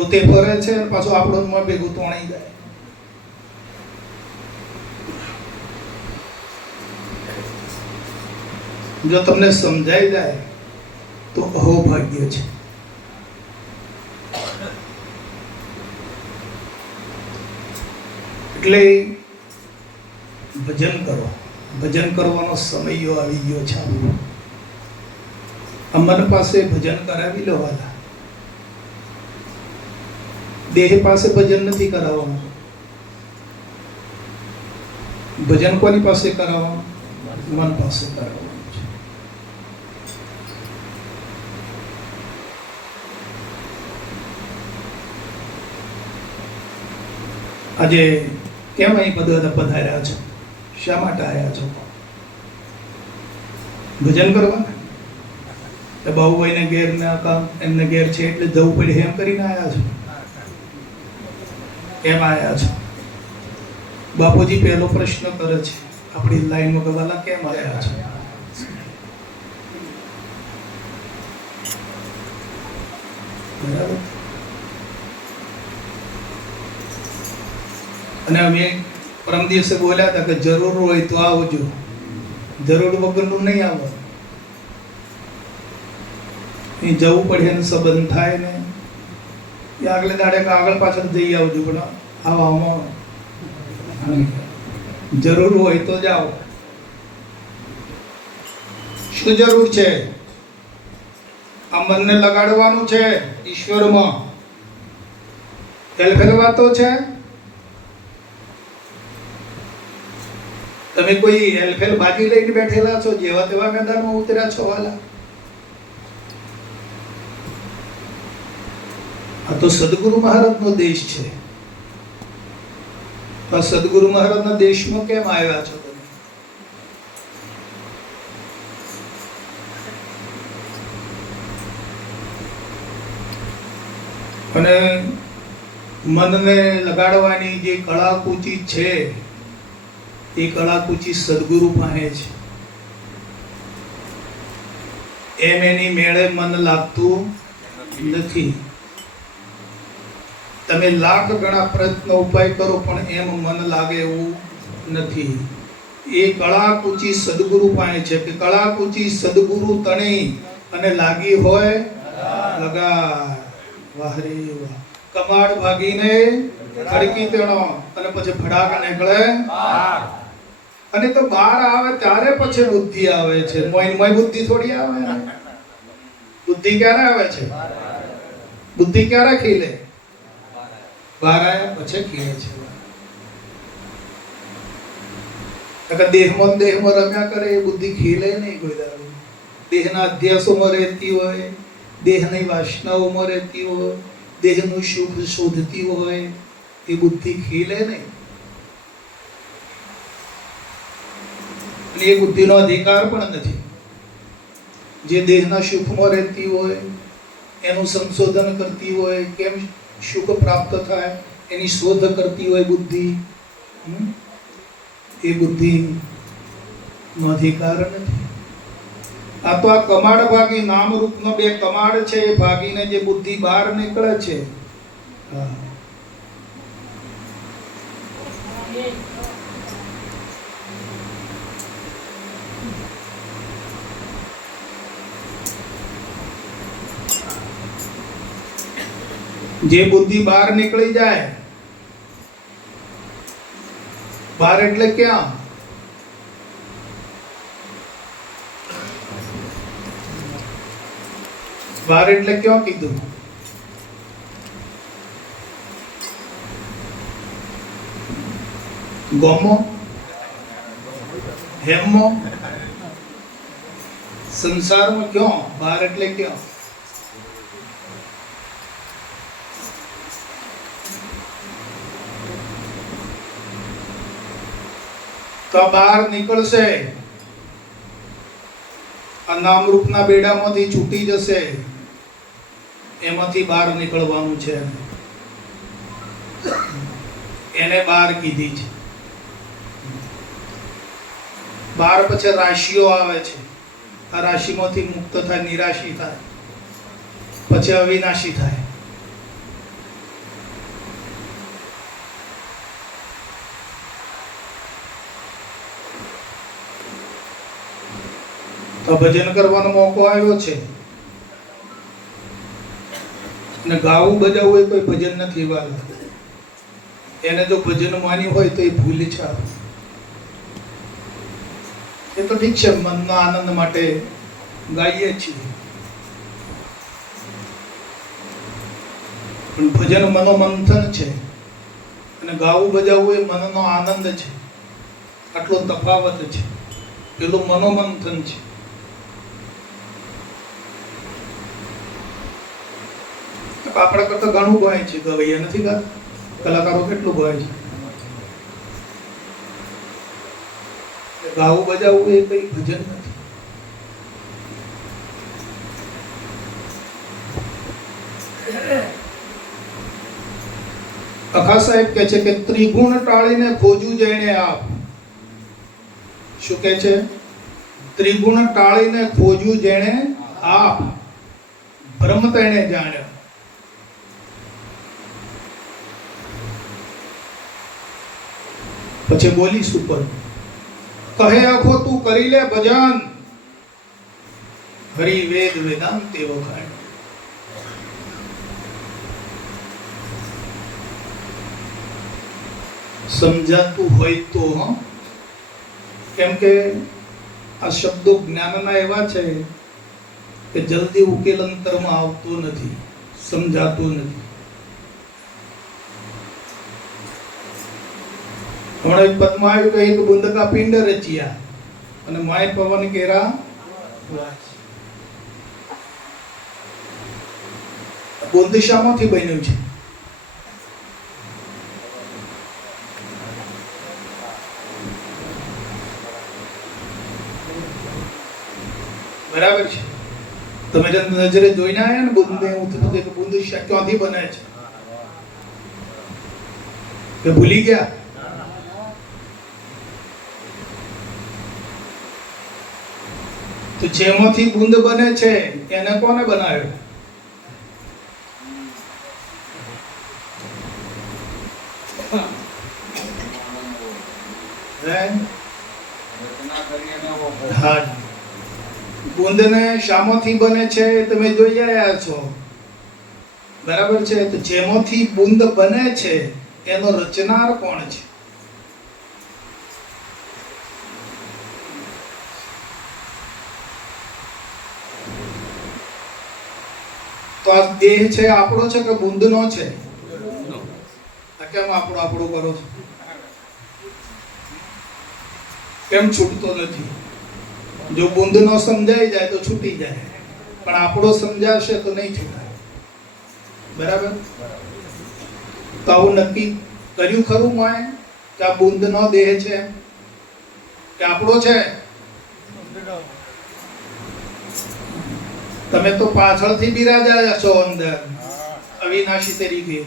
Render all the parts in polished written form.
પોતે ફરે છે અને પાછો આપણો મળ ભેગું તોણાઈ જાય. જો તમને સમજાઈ જાય તો અહોભાગ્ય છે. એટલે ભજન કરો. ભજન કરવાનો સમય આવી ગયો છે. અમન પાસે ભજન કરાવી લો વાલા. દેહ પાસે ભજન નથી કરાવવાનું. ભજન કોની પાસે કરાવવાનું? મન પાસે કરાવવાનું છે. આજે કેમ અહીં બધા પધાર્યા છો? શા માટે આવ્યા છો? ભજન કરવા? બાહુભાઈને ઘેર ના કામ એમને ઘેર છે એટલે જવું પડે એમ કરીને આવ્યા છો? એમ આવ્યા છો? બાપુજી પહેલો પ્રશ્ન કરે છે આપણી લાઈનમાં કે વાલા કેમ આવ્યા છો? બરાબર. અને અમે પરમ દિવસે બોલ્યા હતા કે જરૂર હોય તો આવજો, જરૂર વગરનું નહીં આવો. અહીં જવું પડે એનો સંબંધ થાય ને એ આગલે દાડે આગળ પાછળ જઈ આવજો, પણ આવામાં જરૂર હોય તો જાઓ. શું જરૂર છે? આ મનને લગાડવાનું છે ઈશ્વરમાં. ફેલ વાતો છે. તમે કોઈ એલફેલ બાજી લઈને બેઠેલા છો? જેવા તેવા મેદાનમાં ઉતર્યા છો વાલા? આ તો સદગુરુ મહારાજનો દેશ છે. આ સદગુરુ મહારાજના દેશમાં કેમ આવ્યા છો તમે? અને મનને લગાડવાની જે કળાકુચી છે એ કળાકુચી સદગુરુ પાસે છે. એમ એની મેળે મન લાગતું નથી. તમે લાખ ગણા પ્રયત્ન ઉપાય કરો પણ એમ મન લાગે એવું નથી. એ કળાકુચી સદગુરુ પાસે છે કે કળાકુચી સદગુરુ તણી અને લાગી હોય લગા. વાહ રે વાહ. કમાડ ભાગીને ખડકી તેણો અને પછી ફડાક નીકળે. અને તો બહાર આવે ત્યારે પછી બુદ્ધિ આવે છે. મોય બુદ્ધિ થોડી આવે ને. બુદ્ધિ ક્યારે આવે છે? બુદ્ધિ ક્યારે ખીલે? બહાર આવ્યા પછી ખીલે છે. દેહમાં રમ્યા કરે એ બુદ્ધિ ખીલે નહીં કોઈ દાડો. દેહના અધ્યાસોમાં રહેતી હોય, દેહની વાસનાઓમાં રહેતી હોય, દેહનું સુખ શોધતી હોય, એ બુદ્ધિ ખીલે નહીં. એ બુદ્ધિનો અધિકાર પણ નથી. જે દેહના સુખમાં રહેતી હોય, એનું સંશોધન કરતી હોય, કેમ સુખ પ્રાપ્ત થાય એની શોધ કરતી હોય બુદ્ધિ, એ બુદ્ધિ નો અધિકાર નથી. આ તો આ કમાડ ભાગી નામ રૂપનો બે કમાડ છે. એ ભાગીને જે બુદ્ધિ બહાર નીકળે છે. જે બુદ્ધિ બહાર નીકળી જાય, બહાર એટલે ક્યાં? બહાર એટલે ક્યાં કીધું? ગોમો, હેમો, સંસારમાં ક્યાં? બહાર એટલે ક્યાં? તો બહાર નીકળશે, આ નામરૂપના બેડામાંથી છૂટી જશે. એમાંથી બહાર નીકળવાનું છે. એને બહાર કીધી છે. બહાર પછી રાશિઓ આવે છે. આ રાશિમાંથી મુક્ત થાય, નિરાશી થાય, પછી અવિનાશી થાય. તો ભજન કરવાનો મોકો આવ્યો છે ને ગાવું બજાવવું એ કોઈ ભજન નથી વાલા. એને જો ભજન માની હોય તો એ ભૂલ છે. એ તો ઠીક છે, મનનો આનંદ માટે ગાઈએ છીએ, પણ ભજન મનોમંથન છે અને ગાવું બજાવવું એ મનનો આનંદ છે. આટલો તફાવત છે. પેલું મનોમંથન છે. આપણા કરતા ઘણું ગાય છે, ગવૈયા નથી ગાતા. કલાકારો કેટલું ગાય છે. ગાવું બજાવવું એ કઈ ભજન નથી. અખા સાહેબ કહે છે કે ત્રિગુણ ટાળીને ખોજ્યું જેણે આપ. શું કહે છે? ત્રિગુણ ટાળીને ખોજ્યું જેણે આપ, બ્રહ્મ તેણે જાણ્યો. પછી બોલીશું પણ કહે આખો તું કરી લે ભજન, હરિ વેદ વેદાંતે વખાણ. સમજાતું હોય તો, કેમ કે આ શબ્દો જ્ઞાનના એવા છે કે જલ્દી ઉકેલ અંતરમાં આવતો નથી, સમજાતું નથી. હમણાં એક પદમાં આવ્યું કે એક બુંદ કા પિંડ રચિયા અને માય પવન કેરા. બુંદ શામાંથી બન્યું છે? બરાબર છે. તમે નજરે જોઈને આવ્યા ને બુંદ, હું તો કે બુંદ ક્યાંથી બને છે કે ભૂલી ગયા? તો જેમાંથી બુંદ બને છે એને કોને બનાવ્યો? હા, બુંદને શામાંથી બને છે તમે જોઈ આવ્યા છો, બરાબર છે. તો જેમાંથી બુંદ બને છે એનો રચનાર કોણ છે? તો આ દેહ છે આપણો છે કે બુંદનો છે? કેમ આપણો આપણો કરો છો? કેમ છૂટતો નથી? જો બુંદનો સમજાઈ જાય તો છૂટી જાય, પણ આપણો સમજાશે તો નહીં છૂટાય. બરાબર? તો આવું નક્કી કર્યું ખરું માય કે આ બુંદનો દેહ છે કે આપણો છે? તમે તો પાછળથી બિરાજા છો અંદર અવિનાશી તરીકે.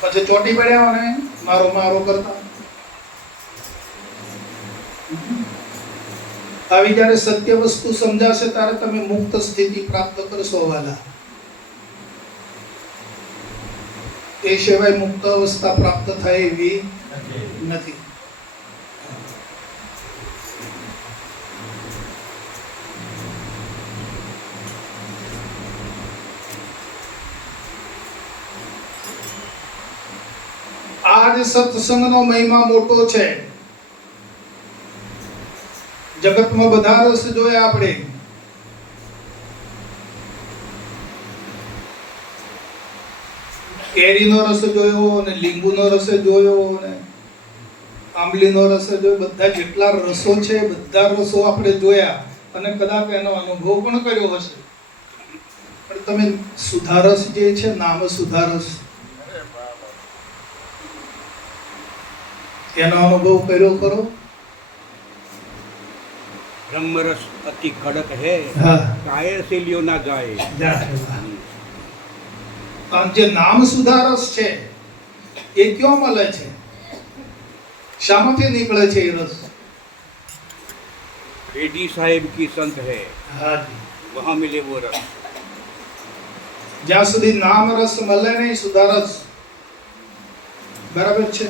પછી ચોટી પડ્યા ને મારો મારો કરતા. આવી જ્યારે સત્ય વસ્તુ સમજાશે ત્યારે તમે મુક્ત સ્થિતિ પ્રાપ્ત કરશો વાલા. એ સિવાય મુક્ત અવસ્થા પ્રાપ્ત થાય એવી નથી. આજ સત્સંગનો મહિમા મોટો છે. જગતમાં બધા રસ જોયા આપણે. કેરીનો રસ જોયો ને લીંબુનો રસ જોયો ને આંબલીનો રસ જોયો. બધા જેટલા રસો છે બધા રસો આપણે જોયા અને કદાચ એનો અનુભવ પણ કર્યો હશે. પણ તમે સુધારસ જે છે, નામ સુધારસ, એનો અનુભવ કર્યો કરો? ब्रह्मरस अति कड़क है, कायर से लियो ना जाए. જે નામ સુધારસ છે એ ક્યાં મળે છે? શામાંથી નીકળે છે એ રસ? रेड्डी साहेब की संत है, હાજી, वहाँ मिले वो रस. જ્યાં સુધી નામ રસ મળે નહીં સુધારસ, બરાબર છે,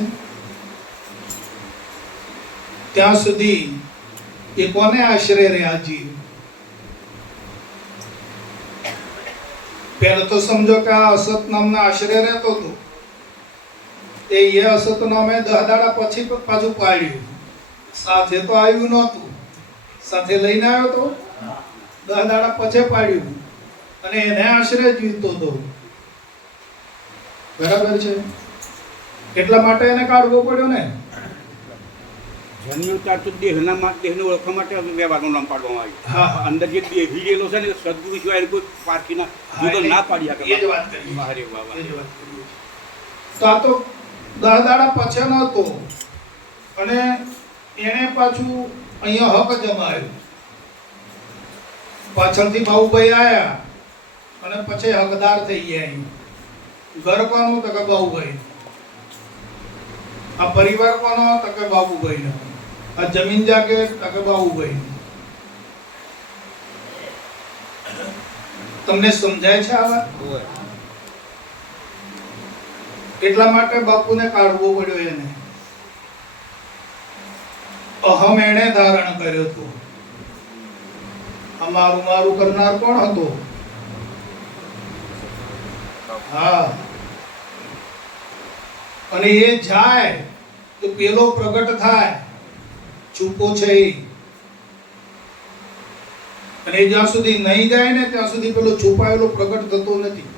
ત્યાં સુધી એ કોને આશરે રહ્યા જીવ? પહેલા તો સમજો કે આ અસત નામના આશરે રહેતો હતો. એ અસત નામે 10 દાડા પછી પાછું પાડ્યું. સાથે તો આવ્યું નહોતું, સાથે લઈને આવ્યો તો 10 દાડા પછી પાડ્યું અને એને આશરે જીવતો હતો. બરાબર છે? એટલા માટે એને કાઢવો પડ્યો ને. જન્મ્યો ત્યાર તો દેહને ઓળખવા માટે વ્યવહારનું નામ પાડવામાં આવ્યું. અંદર જે દેહી ગયેલો છે ને, સદગુરુ સિવાય કોઈ પારખીના જુદો ના પાડી શકે. એ જ વાત કરી. અરે બાબા, એ જ વાત કરી. તો આ તો 10 દાડા પછી નહોતો અને એને પાછું અહીંયા હક જમાયો. પાછળથી બાબુભાઈ આયા અને પછી હકદાર થઈ ગયા. અહીં ઘર કોનું? તો કે બાબુભાઈ. આ પરિવાર કોનો? તો કે બાબુભાઈનો. આ જમીન જાગે તો કે બાબુભાઈ. તમને સમજાય છે આ વાત? એટલા માટે બાપુને કાઢવો પડ્યો. એને અહમ એણે ધારણ કર્યો હતો. આ મારું મારું કરનાર કોણ હતો? હા. અને એ જાય તો પેલો પ્રગટ થાય. ચૂપો છે એ. અને જ્યાં સુધી નહીં જાય ને ત્યાં સુધી પેલો છુપાયેલો પ્રગટ થતો નથી.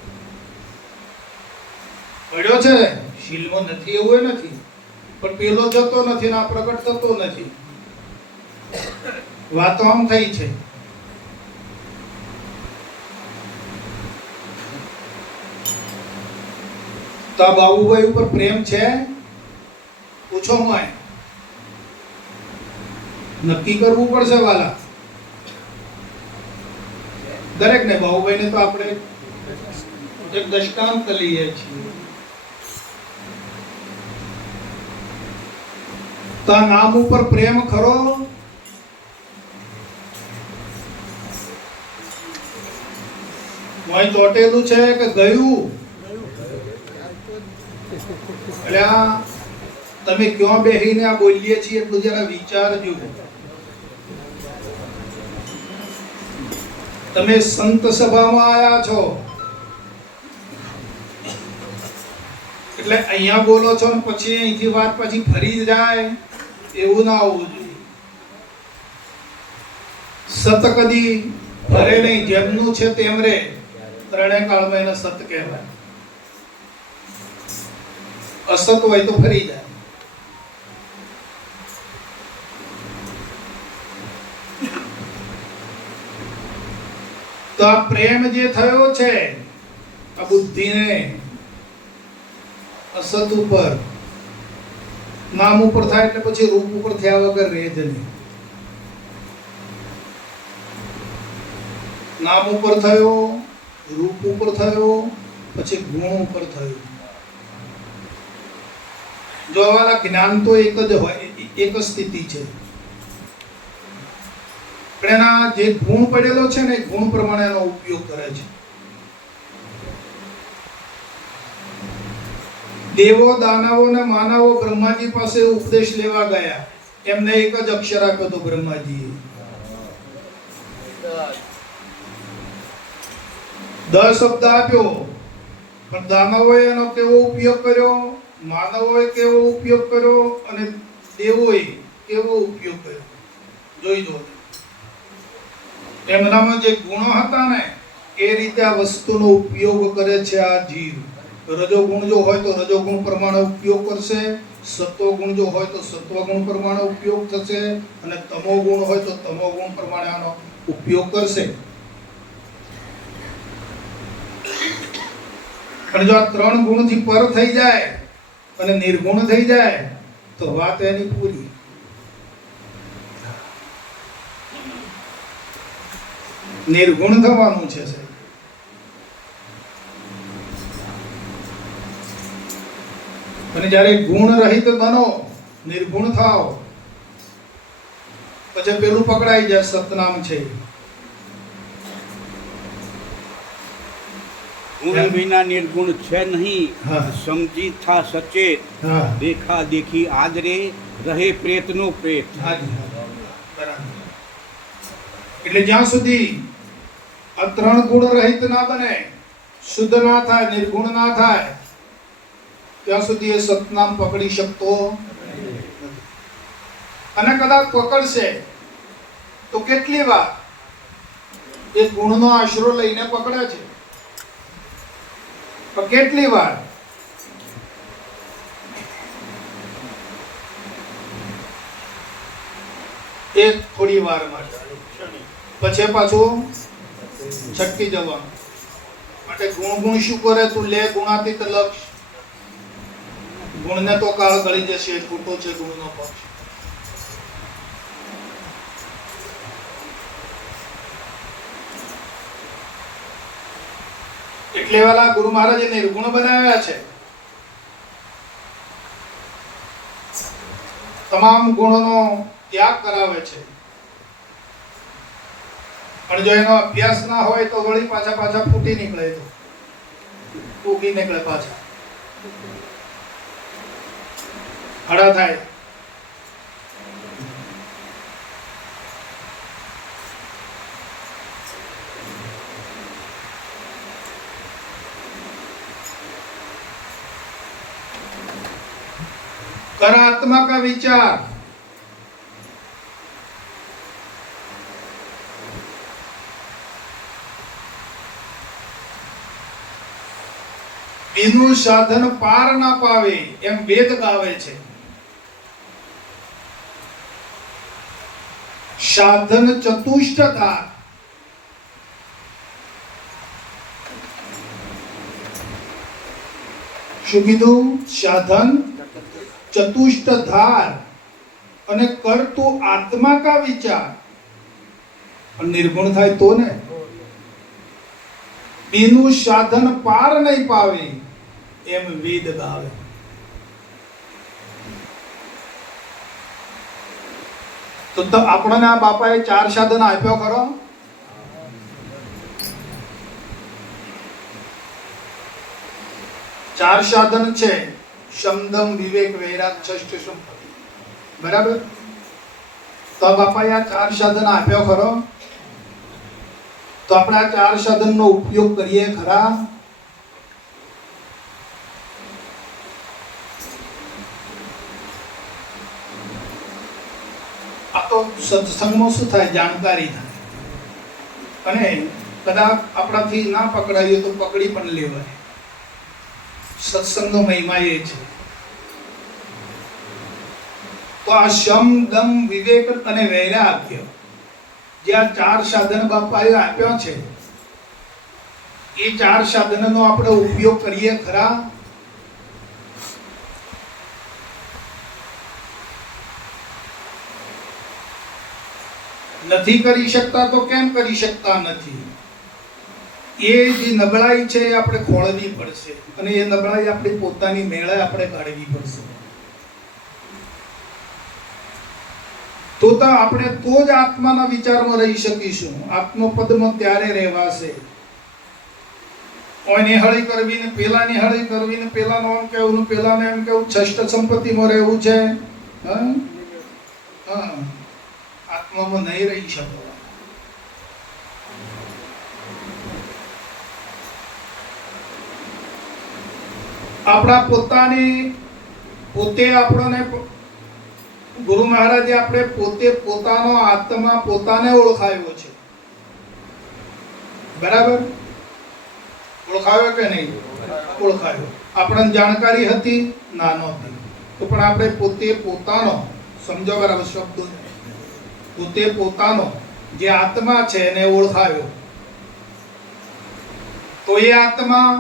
પડ્યો છે શીલમાં નથી એવું નથી, પણ પેલો જતો નથી ને આ પ્રગટ થતો નથી. વાતો આમ થઈ છે. તો આ બાબુભાઈ ઉપર પ્રેમ છે? પૂછો મને. નક્કી કરવું પડશે વાલા દરેક ને. બાબુભાઈ ને તો આપણે એક દ્રષ્ટાંત લઈએ છીએ. તો આ નામ ઉપર પ્રેમ ખરો? મોય ચોટેલું છે કે ગયું? એટલે તમે ક્યાં બેહીને આ બોલીએ છીએ એટલું જરા વિચારજો. તમે સંત સભામાં આયા છો એટલે અહીંયા બોલો છો ને પછી અહીંથી વાત પછી ફરી જાય એવું ના હોવું જોઈએ. સત કદી ફરે નહીં. જેમનું છે તેમ રે. ત્રણેય કાળમાં એને સત કહેવાય. અસત હોય તો ફરી જાય. તો આ પ્રેમ જે થયો છે આ બુદ્ધિને અસત ઉપર, નામ ઉપર થાય એટલે પછી રૂપ ઉપર થયા વગર રહે જ નહીં. નામ ઉપર થયો, રૂપ ઉપર થયો, પછી ગુણ ઉપર થયો. જો આવાલા જ્ઞાન તો એક જ હોય, એક જ સ્થિતિ છે. પણ એના જે ગુણ પડેલો છે ને ગુણ પ્રમાણે એનો ઉપયોગ કરે છે. દેવો, દાનવો ને માનવો બ્રહ્માજી પાસે ઉપદેશ લેવા ગયા. એમને એક જ અક્ષર આપ્યો હતો બ્રહ્માજીએ. 10 શબ્દ આપ્યો, પણ દાનવોએ એનો કેવો ઉપયોગ કર્યો, માનવોએ કેવો ઉપયોગ કર્યો અને દેવોએ કેવો ઉપયોગ કર્યો જોઈ દો. એમનામાં જે ગુણો હતા ને એ રીતે આ વસ્તુનો ઉપયોગ કરે છે આ જીવ. રજોગુણ જો હોય તો રજોગુણ પ્રમાણે ઉપયોગ કરશે, સત્વગુણ જો હોય તો સત્વગુણ પ્રમાણે ઉપયોગ થશે અને તમોગુણ હોય તો તમોગુણ પ્રમાણે આનો ઉપયોગ કરશે. અને જો આ 3 ગુણથી પર થઈ જાય અને નિર્ગુણ થઈ જાય તો વાત એની પૂરી. નિર્ગુણ થવાનું છે. અને જ્યારે ગુણ રહિત બનો, નિર્ગુણ થાઓ, પછી પેલું પકડાઈ જાય સતનામ છે. ગુણ વિના નિર્ગુણ છે નહીં, હા. સમજી થા સચેત, હા દેખા દેખી આદરે, રહે પ્રેતનો પ્રેત. હાજી બરાબર. એટલે જ્યાં સુધી આ ત્રણ ગુણ રહિત ના બને, શુદ્ધ ના થાય, નિર્ગુણ ના થાય, ત્યાં સુધી એ સતનામ પકડી શકતો નથી. અને કદાચ પકડશે તો કેટલી વાર એ ગુણનો આશરો લઈને પકડે છે, પણ કેટલી વાર એ થોડી વાર માટે, પછી પાછું છટકી જવાનું. માટે ગુણ શું કરે? તું લે ગુણાતીત લક્ષ. ગુણને તો કાળ ગળી જશે, ખોટો છે ગુણનો પક્ષ. એટલે વાલા ગુરુ મહારાજે નિર્ગુણ બનાવ્યા છે. તમામ ગુણોનો ત્યાગ કરાવે છે. પણ જો એનો અભ્યાસ ના હોય તો વળી પાછા ફૂટી નીકળે, તો ઉગી નીકળે, પાછા હળા થાય. कर आत्मा का विचार, बिनु साधन पार ना पावे, एम वेद गावे छे. साधन चतुष्ट धार, શું કીધું? સાધન चतुष्ट धार અને કરતો આત્મા કા વિચાર. નિર્ગુણ થાય તો ને, બીનું સાધન પાર નહીં પાવે, એમ વેદ ગાવે. તો આપણને આ બાપાએ 4 સાધન આપ્યો ખરો? ચાર સાધન છે: શમદમ, વિવેક, વૈરાગ, ષષ્ઠ સંપત્તિ. બરાબર? તો બાપાએ આ 4 સાધન આપ્યો ખરો? તો આપણે આ 4 સાધનનો ઉપયોગ કરીએ ખરા? આ તો સત્સંગમાં શું થાય? જાણકારી થાય. અને કદાચ આપણાથી ના પકડાઈએ તો પકડી પણ લેવાય. સત્સંગનો મહિમા એ છે. તો આ શમ, દમ, વિવેક અને વૈરાગ્ય, જે આ 4 સાધન બાપાએ આપ્યા છે, એ 4 સાધનનો આપણે ઉપયોગ કરીએ ખરા? નથી કરી શકતા તો કેમ કરી શકતા નથી? એ જે નબળાઈ છે એ આપણે ખોળવી પડશે, અને એ નબળાઈ આપણી પોતાની મેળે આપણે કાઢવી પડશે. તો આપણે તો જ આત્માના વિચારમાં રહી શકીશું. આત્મપદમાં ત્યારે રહેવાશે. ઓય નિહળી કરવી ને પેલા નિહળી કરવી ને પેલાનો આમ કેવું ને પેલાને એમ કેવું, ષષ્ઠ સંપત્તિમાં રહેવું છે. આત્મામાં નહીં રહી શકો. આપણા પોતે આપણને ગુરુ મહારાજે આપણે પોતાનો આત્મા પોતાને ઓળખાયો છે. બરાબર? ઓળખાયો કે નહીં? ઓળખાયો. આપણને જાણકારી હતી? ના નહોતી. તો પણ આપણે પોતાનો, સમજો બરાબર શબ્દો, પોતાનો જે આત્મા છે એને ઓળખાયો. તો એ આત્મા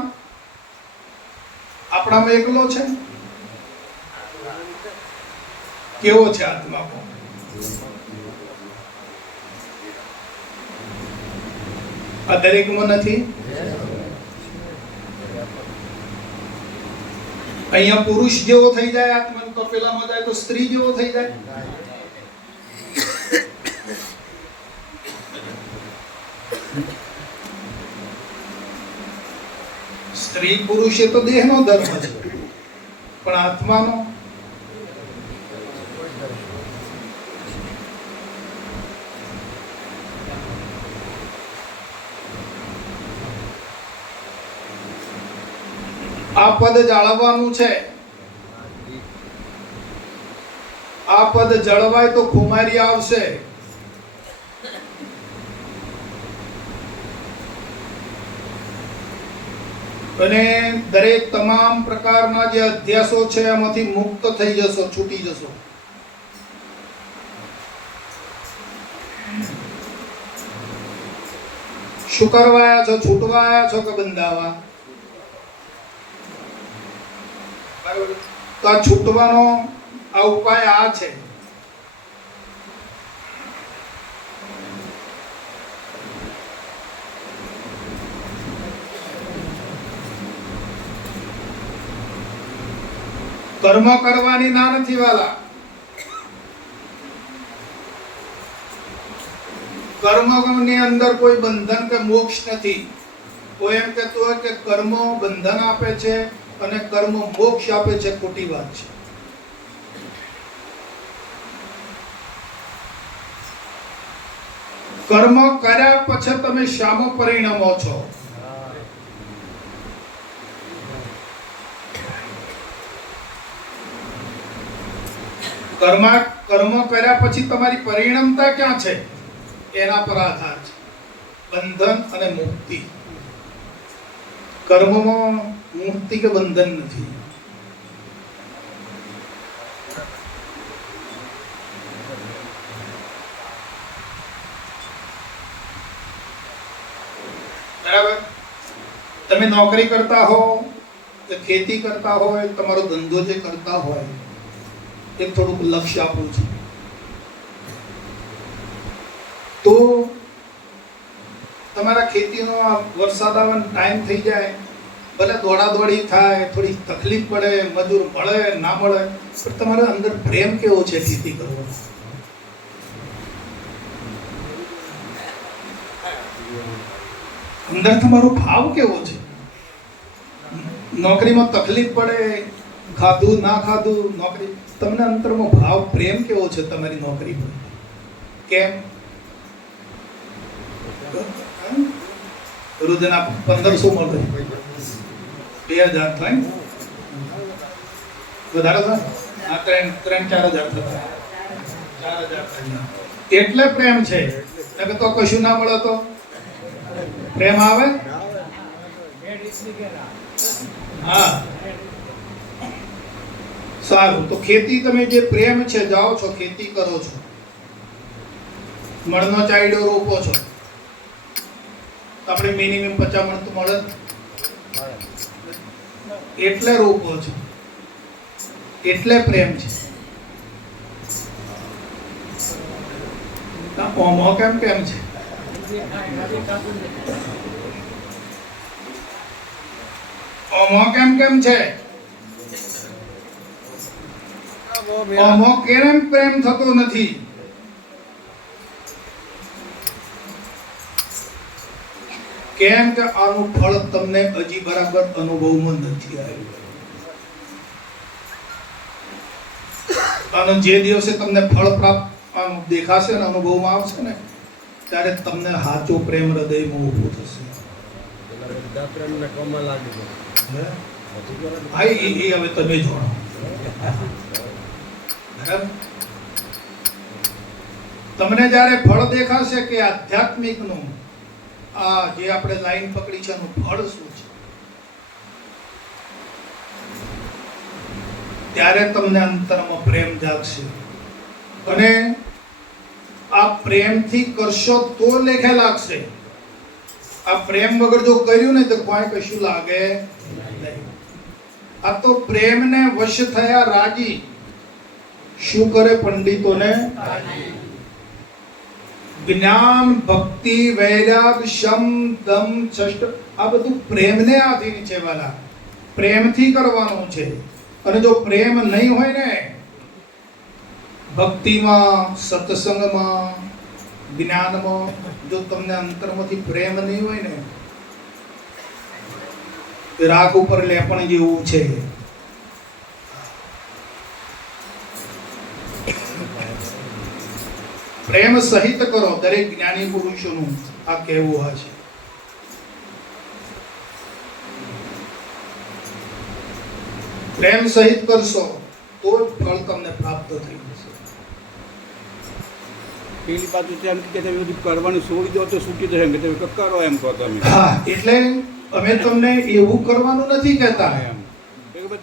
આપણામાં એકલો છે? કેવો છે આત્મા? આ દરેકમાં નથી? અહીંયા પુરુષ જેવો થઈ જાય આત્મા, તો પેલામાં જાય તો સ્ત્રી જેવો થઈ જાય. સ્ત્રી પુરુષ એ તો દેહનો ધર્મ છે, પણ આત્માનો આ પદ જાળવવાનું છે. આ પદ જળવાય તો ખુમારી આવશે. અને દરેક તમામ પ્રકારના જે અધ્યાસો છે એમાંથી મુક્ત થઈ જશો, છૂટી જશો. શું કરવા આયા છો? છૂટવા આયા છો કે બંધાવા? તો આ છૂટવાનો આ ઉપાય આ છે. કર્મ કરવાની ના નથી વાલા. કર્મની અંદર કોઈ બંધન કે મોક્ષ નથી. કોઈ એમ કહેતું હોય કે કર્મ બંધન આપે છે અને કર્મ મોક્ષ આપે છે, ખોટી વાત છે. કર્મ કર્યા પછી તમે શામાં પરિણમો છો? કર્મ કર્યા પછી તમારી પરિણમતા ક્યાં છે? એના પર આધાર છે બંધન અને મુક્તિ. કર્મમાં મુક્તિ કે બંધન નથી. બરાબર? તમે નોકરી કરતા હો કે ખેતી કરતા હોય, તમારો ધંધો જે કરતા હોય, એક થોડુંક લક્ષ્ય આપું છું તો તમારા ખેતીનો વરસાદ આવવાનો ટાઈમ થઈ જાય, ભલે દોડાદોડી થાય, થોડી તકલીફ પડે, મજૂર મળે ના મળે, પણ તમારા અંદર પ્રેમ કેવો છે ખેતી કરવાનો? અંદર તમારો ભાવ કેવો છે? નોકરીમાં તકલીફ પડે, ખાધું ના ખાધું, નોકરી, તમને અંતરમાં ભાવ પ્રેમ કેવો છે તમારી નોકરી પર? કેમ? રોજના 1500 મળે, 2000 થાય, વધારે થાય, 3-4 હજાર થતા, 4000 થાય. એટલે પ્રેમ છે. તો કશું ના મળે તો પ્રેમ આવે? હા, સારું. તો ખેતી તમે જે પ્રેમ છે, જાઓ છો ખેતી કરો છો, મણનો ચાયડો રોપો છો, આપણે મિનિમમ 50 મણ તો મળે, એટલે રોપો છો, એટલે પ્રેમ છે. ઓમો કેમ છે? ઓમો કેમ છે? ઓમો કેમ પ્રેમ થતો નથી? કેમ કે આનું ફળ તમને હજી બરાબર અનુભવમાં નથી આવ્યું. અને જે દિવસે તમને ફળ પ્રાપ્ત દેખાશે ને, અનુભવમાં આવશે ને, ત્યારે તમને સાચો પ્રેમ હૃદયમાં ઊભો થશે. હવે તમે જોડો. તમને જ્યારે ફળ દેખાશે કે આધ્યાત્મિક નું, આ જે આપણે લાઈન પકડી છે એનું ફળ શું છે, ત્યારે તમને અંતરમાં પ્રેમ જાગશે. અને આ પ્રેમથી કરશો તો લેખે લાગશે. આ પ્રેમ વગર જો કર્યું ને તો કોઈ કશું લાગે નહીં. આ તો પ્રેમને વશ થયા રાજી. શું કરે પંડિતોને? જ્ઞાન, ભક્તિ, વૈરાગ, શમ, દમ, ષષ્ઠ, આ બધું પ્રેમને આધીન છે વાલા. પ્રેમથી કરવાનું છે. અને જો પ્રેમ નહીં હોય ને, ભક્તિમાં, સત્સંગમાં, જ્ઞાનમાં, જો તમને અંતરમાંથી પ્રેમ નહીં હોય ને, રાખ ઉપર લેપણ જેવું છે. પ્રેમ સહિત કરો, દરેક જ્ઞાની પુરુષોનું આ કહેવું હશે. પ્રેમ સહિત કરશો તો જ ફળ તમને પ્રાપ્ત થઈ જશે. પેલી બાજુ એમ કે તમે બધું કરવાનું છોડી દો તો છૂટી જશે એમ કે તમે કરો એમ કહો તમે. હા, એટલે અમે તમને એવું કરવાનું નથી કહેતા. એમ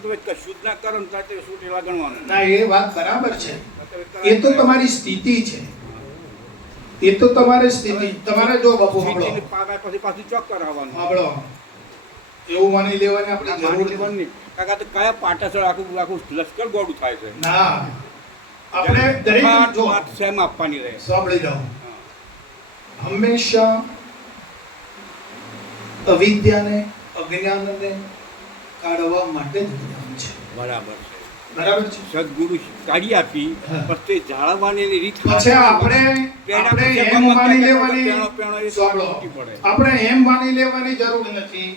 તમે કશું જ ના કરો ને ત્યારે છૂટી લાગણવાનું. ના, એ વાત બરાબર છે. એ તો તમારી સ્થિતિ છે. એ તો તમારી સ્થિતિ. તમારે જો બાપુ સાંભળો, પછી પાછું ચોક કરાવવાનું. સાંભળો, એવું માની લેવાની આપણે જરૂર નહીં. કાકા તો કયા પાટાસળ આખું આખું લશ્કર ગોળું થાય છે. ના, આપણે દરેક જો સેમ આપવાની રહે. સાંભળી જાઓ, હંમેશા અવિદ્યાને અજ્ઞાનને કાઢવા માટે જ જ્ઞાન છે. બરાબર છે. બરાબર છે. સદગુરુ કાઢી આપી પછી જાળવવાની રીત. પછી આપણે એમ માની લેવાની, સાંભળો, આપણે એમ માની લેવાની જરૂર નથી.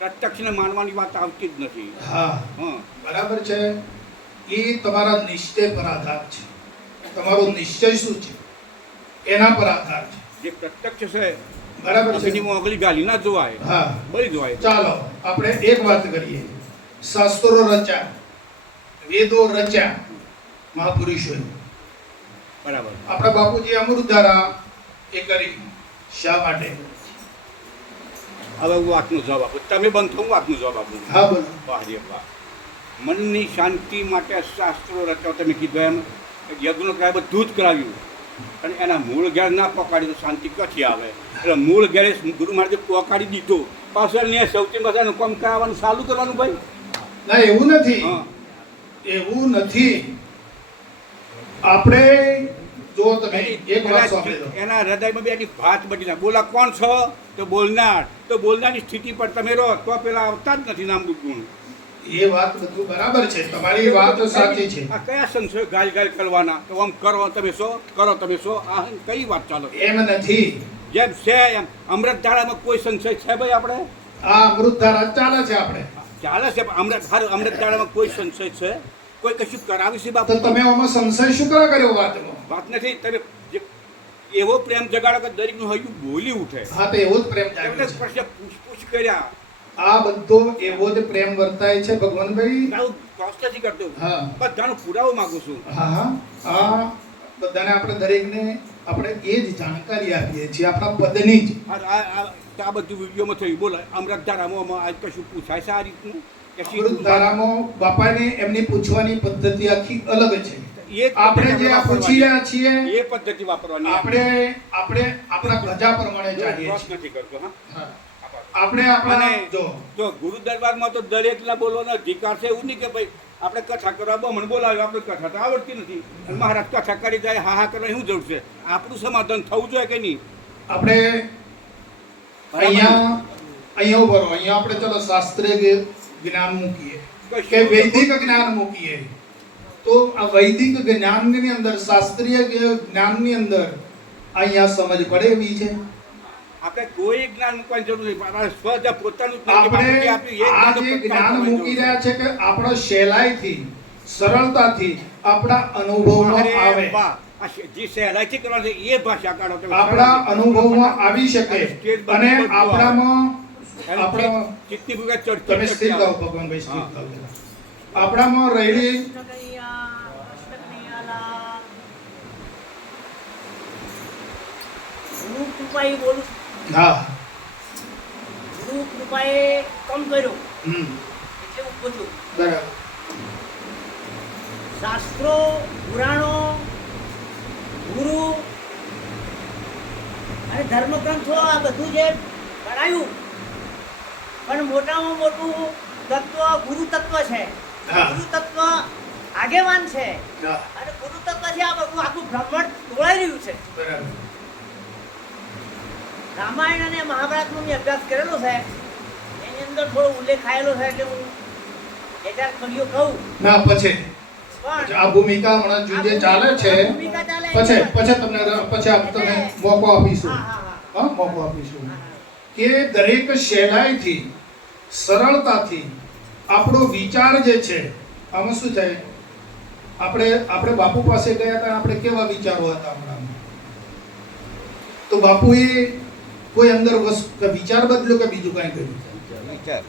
પ્રત્યક્ષને માનવાની વાત આવતી જ નથી. હા, બરાબર છે. એ તમારા નિશ્ચય પર આધાર છે. તમારો નિશ્ચય શું છે એના પર આધાર છે. જે પ્રત્યક્ષ છે બરાબર છે. એની મોગલી ગાલી ના જોવાય. હા, બળી જોવાય. ચાલો આપણે એક વાત કરીએ. શાસ્ત્રો રચ્યા, વેદો રચ્યા મહાપુરુષોએ. બરાબર. આપણા બાપુજી અમૃતધારા એ કરી. શા માટે? હવે હું વાતનો જવાબ આપું. તમે બંધ થો, હું વાતનો જવાબ આપું. હા, બોલો. વાહ રે વાહ. મનની શાંતિ માટે શાસ્ત્રો રચાવ. તમે કીધું એમ યજ્ઞ કરાય, બધું જ કરાવ્યું, અને એના મૂળ ઘેર ના પહોંચાડી તો શાંતિ ક્યાંથી આવે? એટલે મૂળ ઘેરે ગુરુ મહારાજે પહોંચાડી દીધો, પાછળ ને સૌથી બધાનું કામ કરાવવાનું ચાલુ કરવાનું ભાઈ. ના, એવું નથી. એવું નથી. આપણે જો તમે એક વાત સાંભળી લો. એના હૃદયમાં બેની ભાત બની ના બોલા કોણ છો તો બોલનાર, તો બોલનારની સ્થિતિ પર તમે રહો તો પેલા આવતા જ નથી નામ ગુણ. એ વાત બધું બરાબર છે. તમારી વાત સાચી છે. આ કયા સંશય ગાલ ગાલ કરવાના? તો આમ કરો તમે શો, કરો તમે શો, આ કઈ વાત ચાલો? એમ નથી. જેમ છે એમ અમૃત ધારામાં કોઈ સંશય છે ભાઈ? આપણે આ અમૃતધારા ચાલે છે. આપણે ચાલે છે. અમૃત ધારામાં કોઈ સંશય છે? કોઈ કશું કરાવી છે બાપુ? તો તમે આમાં સંશય શું કરવા કર્યો વાતમાં? વાત નથી. તમે એવો પ્રેમ જગાડો કે દરેકનું હૈયું બોલી ઉઠે. હા, તો એવો જ પ્રેમ જાગે છે. પ્રશ્ન પૂછ કર્યા. આ બધો એવો જ પ્રેમ વર્તાય છે ભગવાનભાઈ. હું ક્રોસ નથી કરતો. હા, બધાનો પુરાવો માંગુ છું. હા, હા, બધાને આપણે દરેકને આપણે એ જ જાણકારી આપીએ છીએ આપણા પદની જ. આ બધું વિડીયોમાં થયું. બોલો અમૃતધારામાં આજ કશું પૂછાય છે આ રીતનું? અમૃતધારામાં બાપાને એમની પૂછવાની પદ્ધતિ આખી અલગ છે. આપણે જે આ પૂછી રહ્યા છીએ એ પદ્ધતિ વાપરવાની. આપણે આપણા પ્રજા પ્રમાણે ચાલીએ છીએ. નથી કરતો. હા, આપણે આપણા જો ગુરુ દરબારમાં તો દરેકના બોલવાનો અધિકાર છે. એવું નહીં કે ભાઈ આપણે કથા કરવા બમણ બોલાવ્યો, આપણે કથા તો આવડતી નથી, મહારાજ કથા કરી જાય હા હા કરવા શું જરૂર છે? આપણું સમાધાન થવું જોઈએ કે નહીં? આપણે અહીંયા ઉભો રહો. અહીંયા આપણે ચલો શાસ્ત્રીય જ્ઞાન મૂકીએ કે વૈદિક જ્ઞાન મૂકીએ. તો આ વૈદિક જ્ઞાનની અંદર, શાસ્ત્રીય જ્ઞાનની અંદર અહીંયા સમજ પડે એવી છે. આપણે કોઈ જ્ઞાન મૂકવાની જરૂર નહીં. સ્વ પોતાનું આપણે આ જે જ્ઞાન મૂકી રહ્યા છે કે આપણો સહેલાઈથી, સરળતાથી આપણા અનુભવમાં આવે. જે સહેલાઈથી કરવાનું છે એ ભાષા કાઢો. આપણા અનુભવમાં આવી શકે અને આપણામાં ચિત્તની ભૂગા ચડતી. તમે સ્થિર થાઓ ભગવાનભાઈ, સ્થિર થાઓ. આપણામાં રહેલી કૃપાએ બોલું. હા, ગુરુ કૃપાએ કામ કર્યું એટલે હું પૂછું. બરાબર. શાસ્ત્રો, પુરાણો, ગુરુ અને ધર્મગ્રંથો આ બધું જે કરાયું, પણ મોટામાં મોટું તત્વ ગુરુ તત્વ છે. ગુરુ તત્વ આગેવાન છે અને ગુરુ તત્વથી આ બધું આખું બ્રહ્માંડ દોડાઈ રહ્યું છે. બરાબર. રામાયણ અને મહાભારતનો મેં અભ્યાસ કરેલો છે. એની અંદર થોડો ઉલ્લેખ આવેલો છે એટલે હું એજાર કડીઓ કહું. ના, પછી આ ભૂમિકા હમણાં જે ચાલે છે પછી તમને મોકો આપીશું. હા, મોકો આપીશું કે દરેક સહેલાઈથી સરળતાથી આપણો વિચાર જે છે, આમાં શું થાય, આપણે બાપુ પાસે ગયા હતા, આપણે કેવા વિચારો હતા આપણામાં, તો બાપુએ કોઈ અંદર વિચાર બદલ્યો કે બીજું કાંઈ કર્યું? વિચાર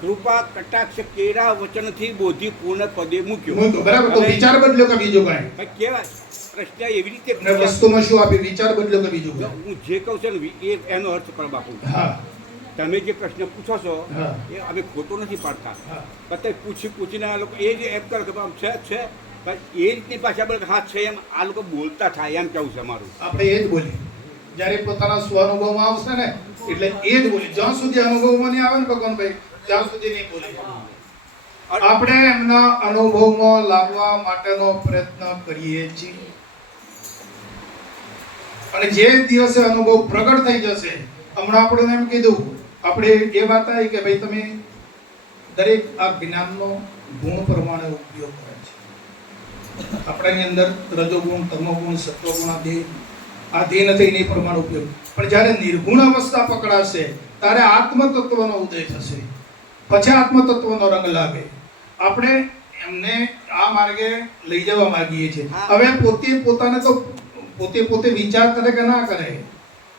કૃપા કટાક્ષ કેરા વચનથી બોધિ પૂર્ણ પદે મૂક્યો. મૂક્યો, બરાબર. તો વિચાર બદલ્યો કે બીજું કાંઈ? ભાઈ કેવા પ્રશ્ન એવી રીતે અને વસ્તુમાં શું આપી? વિચાર બદલ્યો કે બીજું કાંઈ? હું જે કહું છું ને એ એનો અર્થ પણ બાપુ. હા, તમે જે પ્રશ્ન પૂછો છો હા. એ અમે ખોટો નથી પાડતા. હા. પછી પૂછીને આ લોકો એ જે એમ કરે કે આમ છે પણ એ રીતની ભાષા બોલે કે હા છે એમ આ લોકો બોલતા થાય એમ કેવું છે મારું. આપણે એ જ બોલીએ જ્યારે પોતાના સ્વાનુભવમાં આવશે ને, એટલે એ જ બોલીએ. જ્યાં સુધી અનુભવમાં નહીં આવે ને ભગવાનભાઈ, ત્યાં સુધી નહીં બોલીએ. આપણે એમના અનુભવમાં લાવવા માટેનો પ્રયત્ન કરીએ છીએ, અને જે દિવસે અનુભવ પ્રગટ થઈ જશે, હમણાં આપણે એમ કીધું, આપણે એ વાત આવી કે ભાઈ તમે દરેક આ જ્ઞાનનો ગુણ પ્રમાણે ઉપયોગ કરે છે. આપણાની અંદર રજોગુણ, તમોગુણ, સત્વગુણ આ દેહ નથી, એ પ્રમાણે ઉપયોગ. પણ જ્યારે નિર્ગુણ અવસ્થા પકડાશે ત્યારે આત્મતત્વનો ઉદય થશે, પછી આત્મતત્વનો રંગ લાગે. આપણે એમને આ માર્ગે લઈ જવા માંગીએ છીએ. હવે પોતાને તો પોતે વિચાર કરે કે ના કરે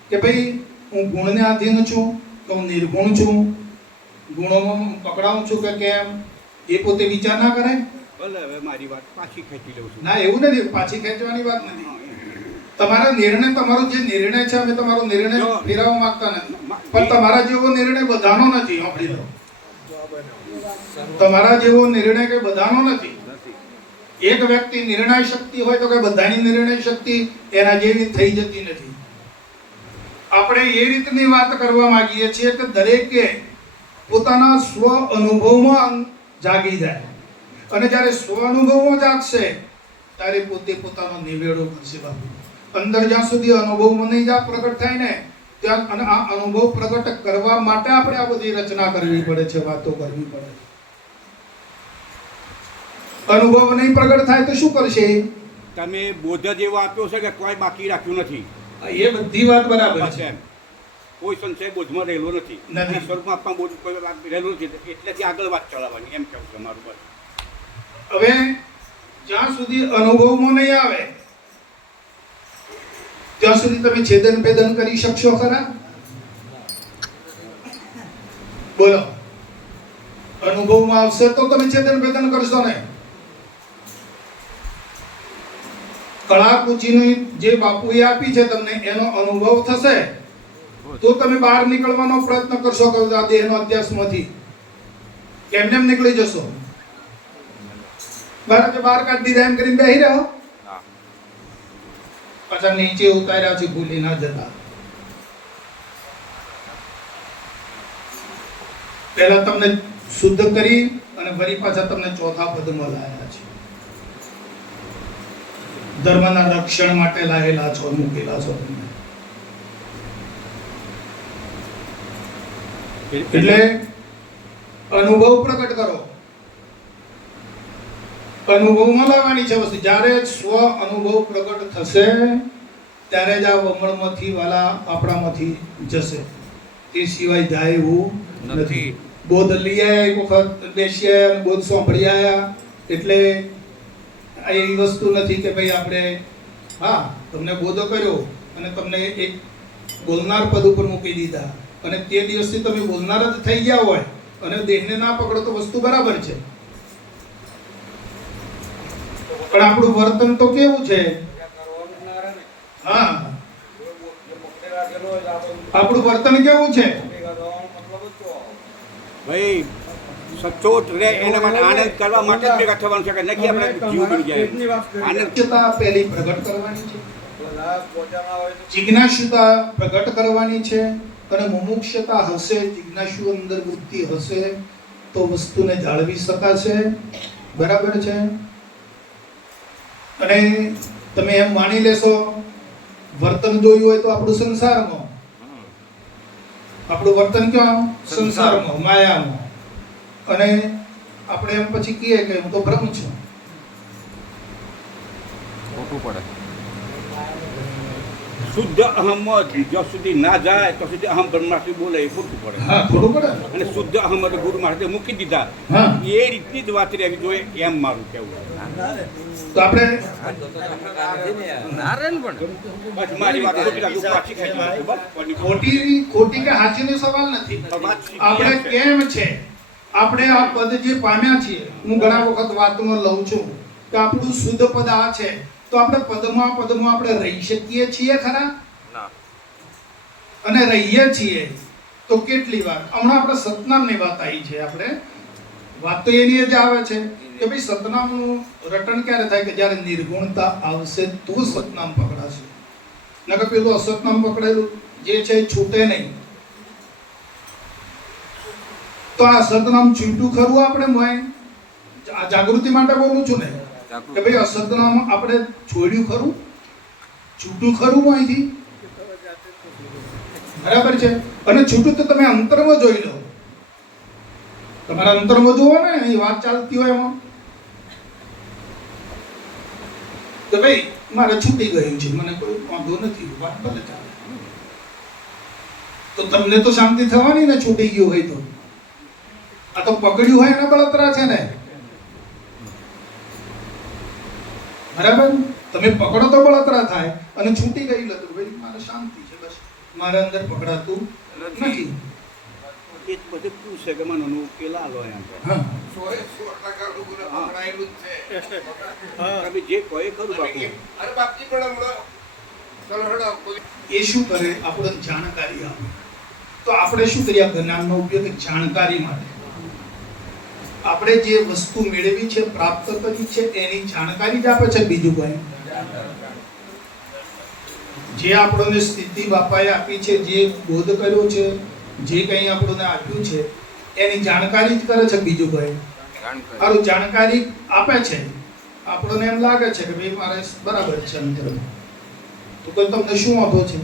કે ભાઈ હું ગુણને આધીન છું કે હું નિર્ગુણ છું, ગુણોમાં પકડાઉં છું કે કેમ, એ પોતે વિચાર ના કરે. ભલે હવે મારી વાત પાછી ખેંચી લઉં છું. ના, એવું નથી, પાછી ખેંચવાની વાત નથી. તમારા નિર્ણય, તમારો જે નિર્ણય છે, અમે તમારો નિર્ણય ફેરવવા માંગતા નથી, પણ તમારા જેવો નિર્ણય બધાનો નથી. સાંભળી લો, તમારા જેવો નિર્ણય કે બધાનો નથી. એક વ્યક્તિ નિર્ણય શક્તિ હોય તો કે બધાની નિર્ણય શક્તિ એના જેવી થઈ જતી નથી. આપણે એ રીતની વાત કરવા માંગીએ છીએ કે દરેકે પોતાના સ્વ અનુભવમાં જાગી જાય, અને જ્યારે સ્વ અનુભવમાં જાગશે ત્યારે પોતે પોતાનો નિવેડો કરશે. બાપુ અંદર જ્યાં સુધી અનુભવમાં નહીં જા પ્રગટ થાય ને ત્યાં, અને આ અનુભવ પ્રગટ કરવા માટે આપણે આ બધી રચના કરવી પડે છે, વાતો કરવી પડે. અનુભવ નહીં પ્રગટ થાય તો શું કરશે? તમે બોધ જેવો આપ્યો છે કે કોઈ બાકી રાખ્યું નથી. એ બધી વાત બરાબર બસ છે. એમ કોઈ સંશય બોધમાં રહેલો નથી. નથી. સ્વરૂપમાં આપવા બોધ કોઈ રહેલું નથી, એટલેથી આગળ વાત ચલાવવાની એમ કેવું છે મારું. બસ હવે જ્યાં સુધી અનુભવમાં નહીં આવે ત્યાં સુધી તમે છેદન ભેદન કરી શકશો ખરા? બોલો, અનુભવમાં આવશે તો તમે છેદન ભેદન કરશો ને. કળાકુચીની જે બાપુએ આપી છે તમને, એનો અનુભવ થશે તો તમે બહાર નીકળવાનો પ્રયત્ન કરશો કે આ દેહનો અધ્યાસમાંથી કેમને એમ નીકળી જશો? બહાર કાઢી દીધા એમ કરીને બેહી રહ્યો, પાછા નીચે ઉતાર્યા છે, ભૂલી ના જતા. પહેલા તમને શુદ્ધ કરી અને ફરી પાછા તમને ચોથા પદમાં લાયા છે. ધર્મના રક્ષણ માટે લાવેલા છો, મૂકેલા છો તમે. એટલે અનુભવ પ્રગટ કરો, અનુભવમાં લાવવાની છે વસ્તુ. જ્યારે સ્વ અનુભવ પ્રગટ થશે ત્યારે જ આ વમળમાંથી વાલા આપણામાંથી જશે, તે સિવાય જાય એવું નથી. બોધ લઈ આયા, એક વખત બેસ્યા અને બોધ સાંભળી આયા એટલે એવી વસ્તુ નથી કે ભાઈ આપણે હા તમને બોધ કર્યો અને તમને એક બોલનાર પદ ઉપર મૂકી દીધા અને તે દિવસથી તમે બોલનાર જ થઈ ગયા હોય અને દેહને ના પકડો તો વસ્તુ બરાબર છે. પણ આપણું વર્તન તો કેવું છે? હા, આપણું વર્તન કેવું છે? ભાઈ સચોટ રહે એના માટે આનંદ કરવા માટે જ ભેગા થવાનું છે કે નથી આપણે જીવ બની જાય. આનંદતા પહેલી પ્રગટ કરવાની છે, જિજ્ઞાસુતા પ્રગટ કરવાની છે, અને મુમુક્ષતા હશે, જિજ્ઞાસુ અંદર વૃત્તિ હશે તો વસ્તુને જાળવી શકાશે. બરાબર છે? અને તમે એમ માની લેશો વર્તન જોયું હોય તો આપણું સંસારમાં, આપણું વર્તન ક્યાં? સંસારમાં, માયામાં. અને આપણે એમ પછી કહીએ કે હું તો બ્રહ્મ છું. ખોટું પડે. શુદ્ધ અહમ જ્યાં સુધી ના જાય તો સુધી અહમ બ્રહ્માસ્ત્રી બોલે એ ખોટું પડે. હા થોડું પડે. અને શુદ્ધ અહમ એટલે ગુરુ મહારાજે મૂકી દીધા હા. એ રીતની જ વાત રહેવી જોઈએ એમ મારું કહેવું. તો આપણે બસ મારી વાત ખોટી લાગી, પાછી ખેંચી નાખું. બસ ખોટી કે સાચીનો સવાલ નથી. આપણે કેમ છે, આપણે આ પદ જે પામ્યા છીએ, હું ઘણા વખત વાતમાં લઉં છું કે આપણું શુદ્ધ પદ આ છે, તો આપણે પદમાં આપણે રહી શકીએ છીએ ખરા? અને રહીએ છીએ તો કેટલી વાર? હમણાં આપણે સતનામની વાત આવી છે. આપણે વાત તો એની જ આવે છે કે ભાઈ સતનામનું રટણ ક્યારે થાય કે જ્યારે નિર્ગુણતા આવશે તો સતનામ પકડાશે. નકર પેલું અસતનામ પકડેલું જે છે એ છૂટે નહીં. તો આ સતનામ છૂટું ખરું? આપણે મોય આ જાગૃતિ માટે બોલું છું ને કે ભાઈ અસતનામ આપણે છોડ્યું ખરું? છૂટું ખરું અહીંથી? બરાબર છે. અને છૂટું તો તમે અંતરમાં જોઈ લો. તમારા અંતરમાં જુઓ ને, અહીં વાત ચાલતી હોય એમાં તો ભાઈ મારે છૂટી ગયું છે, મને કોઈ વાંધો નથી, વાત ભલે ચાલે. તો તમને તો શાંતિ થવાની ને છૂટી ગયું હોય તો. આ તો પકડ્યું હોય એના બળતરા છે ને. બરાબર? તમે પકડો તો બળતરા થાય, અને છૂટી ગઈ લે તો ભાઈ મારે શાંતિ છે, બસ મારા અંદર પકડાતું નથી. એ જ બધું પૂછે કે મને ઉકેલ આલો એમ. હા. તમે જે કહો એ ખરું બાપુ. એ શું કરે? આપણને જાણકારી આપે. તો આપણે શું કરીએ? જ્ઞાનનો ઉપયોગ જાણકારી માટે. આપણે જે વસ્તુ મેળવી છે, પ્રાપ્ત કરી છે, એની જાણકારી જ આપે છે, બીજું કોઈ. જે આપણને સ્થિતિ બાપાએ આપી છે, જે બોધ કર્યો છે, જે કંઈ આપણને આપ્યું છે, એની જાણકારી જ કરે છે, બીજું કોઈ. સારું, જાણકારી આપે છે, આપણને એમ લાગે છે કે ભાઈ મારે બરાબર છે અંદર. તો કોઈ તમને શું વાંધો છે?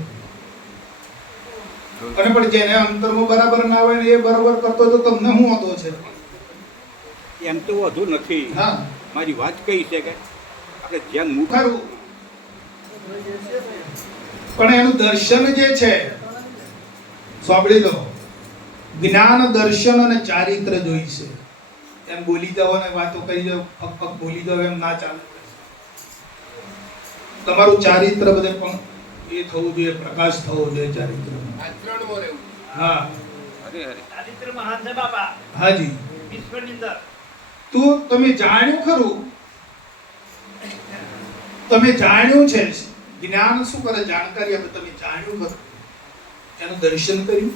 અને પણ જેને અંતરમાં બરાબર ના હોય ને એ બરાબર કરતો તો તમને શું વાંધો છે? એમ તો વધુ નથી. હા. મારી વાત કઈ છે કે આપણે જેમ મુખ ખરું, પણ એનું દર્શન જે છે, સાંભળી લો, જ્ઞાન, દર્શન અને ચારિત્ર જોઈશે. એમ બોલી જાઓ ને વાતો કરી જાઓ, ફક બોલી જાઓ એમ ના ચાલે. તમારું ચારિત્ર બધે પણ એ થવું જોઈએ, પ્રકાશ થવો જોઈએ ચારિત્ર. હા. ચારિત્રમાં હાથ છે બાપા હાજી. વિશ્વની અંદર. તો તમે જાણ્યું ખરું? તમે જાણ્યું છે. જ્ઞાન શું કરે? જાણકારી આપે. તમે જાણ્યું ખરું? એનું દર્શન કર્યું?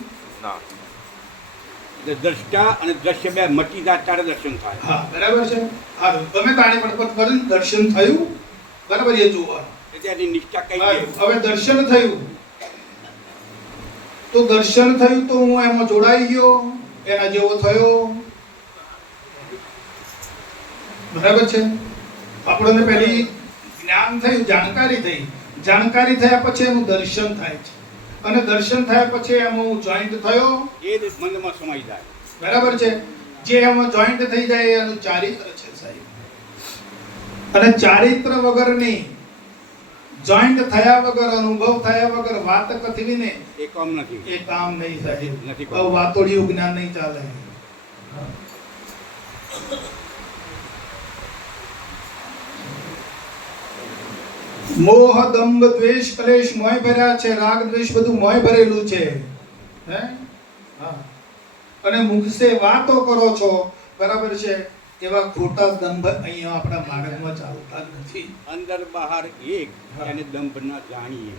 એટલે દ્રષ્ટા અને દ્રશ્ય બે મટી જાય ત્યારે દર્શન થાય. હા, બરાબર છે. હા, તમે તાણે પણ કર્યું, દર્શન થયું, બરાબર? એ જોવાનું. એટલે એની નિષ્ઠા કઈ છે? હવે દર્શન થયું, તો દર્શન થયું તો હું એમાં જોડાઈ ગયો, એના જેવો થયો, બરાબર છે. આપણને પહેલી જ્ઞાન થયું, જાણકારી થઈ. જાણકારી થયા પછી એનું દર્શન થાય છે, અને દર્શન થયા પછી એમાં હું જોઈન્ટ થયો, એ જ મનમાં સમાઈ જાય. બરાબર છે. જે એમાં જોઈન્ટ થઈ જાય એનું ચારિત્ર છે સાહેબ. અને ચારિત્ર વગરની, જોઈન્ટ થયા વગર, અનુભવ થયા વગર વાત કથવી ને એ કામ નથી. એ કામ નહીં સાહેબ. નથી. વાતોડિયું જ્ઞાન નહીં ચાલે. મોહ, દંભ, દ્વેષ, ક્લેશ મોય ભર્યા છે. રાગ, દ્વેષ બધું મોય ભરેલું છે. હે? હા. અને મુખ સે વાતો કરો છો, બરાબર છે. એવા ખોટા દંભ અહીંયા આપણા માર્ગમાં ચાલતા નથી. અંદર બહાર એક, એને દંભ ના જાણીએ.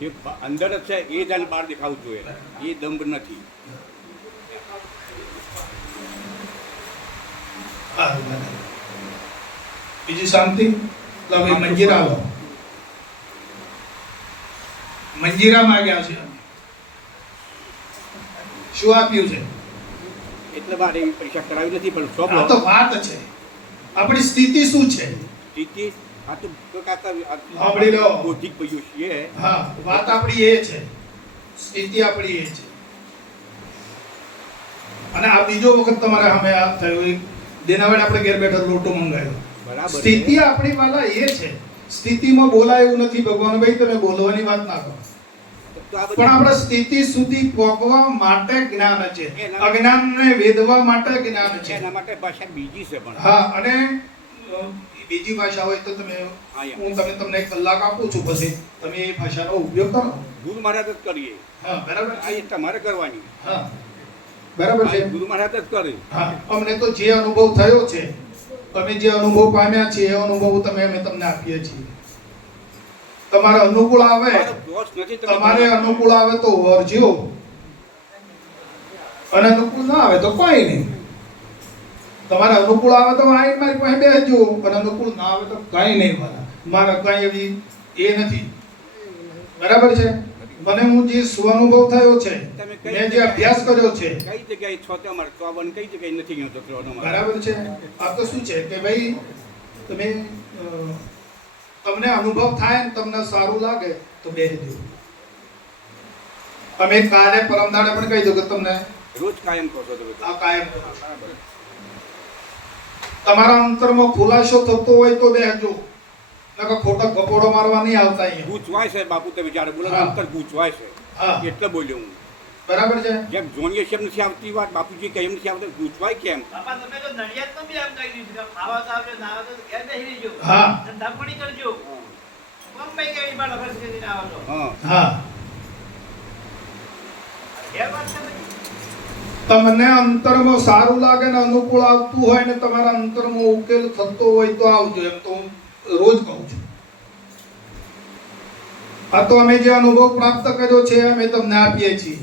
જે અંદર જ છે એ જ બહાર દેખાવું જોઈએ, એ દંભ નથી. બીજી શાંતિ. હવે મંજીરા લો. મંજીરા માંગ્યા છે. શું આપ્યું છે? એટલે મારે એવી પરીક્ષા કરાવી નથી, પણ આ તો વાત છે. આપણી સ્થિતિ શું છે? સ્થિતિ આ તો કાકા સાંભળી લો. બૌદ્ધિક ભાઈઓ છીએ. હા, વાત આપણી એ છે, સ્થિતિ આપણી એ છે. અને આ બીજો વખત તમારે સામે આ થયું, જેના વડે આપણે ઘેર બેઠા લોટો મંગાવ્યો. બરાબર. સ્થિતિ આપણી વાલા એ છે સ્થિતિમાં બોલાય એવું નથી. ભગવાન ભાઈ તમે બોલવાની વાત ના કરો, તો આ પણ આપણે સ્થિતિ સુધી પહોંચવા માટે જ્ઞાન છે, અજ્ઞાનને વેદવા માટે જ્ઞાન છે. એના માટે ભાષા બીજી છે પણ. હા, અને બીજી ભાષા હોય તો તમે હું તમને કલાક આપું છું, પછી તમે એ ભાષાનો ઉપયોગ કરો. ગુરુ મહારાજ જ કરીએ. હા, બરાબર આ એ તમારે કરવાની. હા, બરાબર છે. ગુરુ મહારાજ જ કરે. હા, અમને તો જે અનુભવ થયો છે, તમે જે અનુભવ પામ્યા છે એ અનુભવ અમે તમને આપીએ છીએ. તમારે અનુકૂળ આવે, તમારે અનુકૂળ આવે તો વર્જ્યો, અને અનુકૂળ ના આવે તો કોઈ નહીં. તમારે અનુકૂળ આવે તો આઈ મારી પાસે બેસજો, અને અનુકૂળ ના આવે તો કઈ નહીં. મારા કઈ એવી એ નથી. બરાબર છે. મને હું જે સ્વઅનુભવ થયો છે, મેં જે અભ્યાસ કર્યો છે, કઈ જગ્યાએ છો તમારે તો આવવાનું, કઈ જગ્યાએ નથી ગયો તો બરાબર છે. આ તો શું છે કે ભાઈ તમે તમને અનુભવ થાય ને તમને સારું લાગે તો બેસજો. અમે કાલે પરમ દાડે પણ કહી દો કે તમને રોજ કાયમ કહો છો આ કાયમ કરો. તમારા અંતરમાં ખુલાસો થતો હોય તો બેસજો, નકર ખોટા ગપોડો મારવા નહીં આવતા. અહીંયા ગૂંચવાય છે બાપુ, તમે જ્યારે બોલો અંતર ગૂંચવાય છે. હા, એટલે બોલ્યો હું. બરાબર છે. જેમ જોણીએ છે એમ નથી આવતી વાત, બાપુજી કેમ નથી આવતી, ગૂંચવાય કેમ? બાપા તમે તો નડિયાદમાં બી આમ કહી દીધું કે ખાવા તો આવજો, નાવા તો ઘેર બેસી રહેજો, હા, ધંધા પાણી કરજો. મુંબઈ કેવી બાળ ખર્ચ કરીને આવો છો. હા હા, ઘેર વાત છે બધી. તમને અંતરમાં સારું લાગે ને અનુકૂળ આવતું હોય ને તમારા અંતરમાં ઉકેલ થતો હોય તો આવજો. એમ તો હું રોજ કહું છું. આ તો અમે જે અનુભવ પ્રાપ્ત કર્યો છે અમે તમને આપીએ છીએ.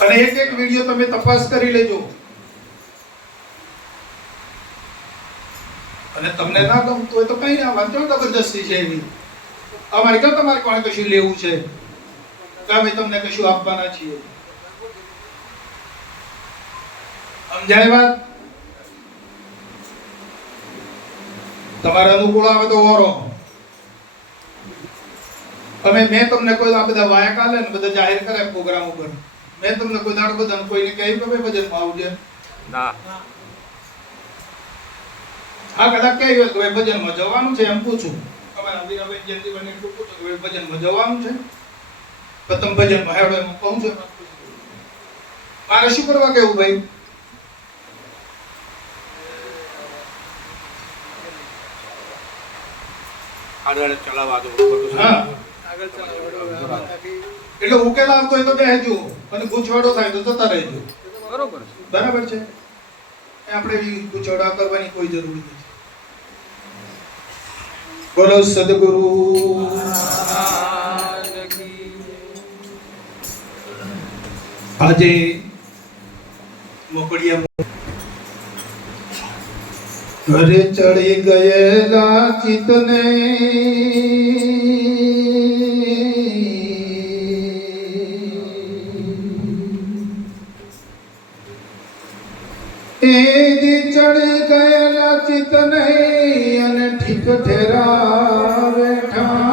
અને એક એક વિડીયો તમે તપાસ કરી લેજો. અને તમને ના ગમતું હોય તો કઈ ના વાંચો, જબરદસ્તી છે એવી. અમારે ક્યાં તમારે કોણે કશું લેવું છે કે અમે તમને કશું આપવાના છીએ? સમજાય વાત? તમારે અનુકૂળ આવે તો ઓરો. મેં તમને કોઈ આ બધા વાયક આલે ને બધા જાહેર કરે પ્રોગ્રામ ઉપર, મેં તમને કોઈ દાડ બધાને કોઈને કહ્યું કે ભાઈ ભજનમાં આવજે? ના. હા, કદાચ કહ્યું હોય કે ભાઈ ભજનમાં જવાનું છે એમ પૂછું. અમારા વીરાબેન જયંતિભાઈને એટલું પૂછું કે ભાઈ ભજનમાં જવાનું છે, તો તમે ભજનમાં હેડો એમ કહું છું. મારે શું કરવા કેવું ભાઈ? આગળ ચલાવવા દો. હા, એટલે ઉકેલ આવતો હોય તો બેસજો, અને ગૂંચવાડો થાય તો જતા રહેજો. બરોબર બરાબર છે. આપણે ગૂંચવાડા કરવાની કોઈ જરૂર નથી. બોલો સદગુરુ. આજે મોકળિયા ઘરે ચડી ગયેલા ચિતને એ ચડી ગયેલા ચિતને અને ઠીક ઠેરા બેઠા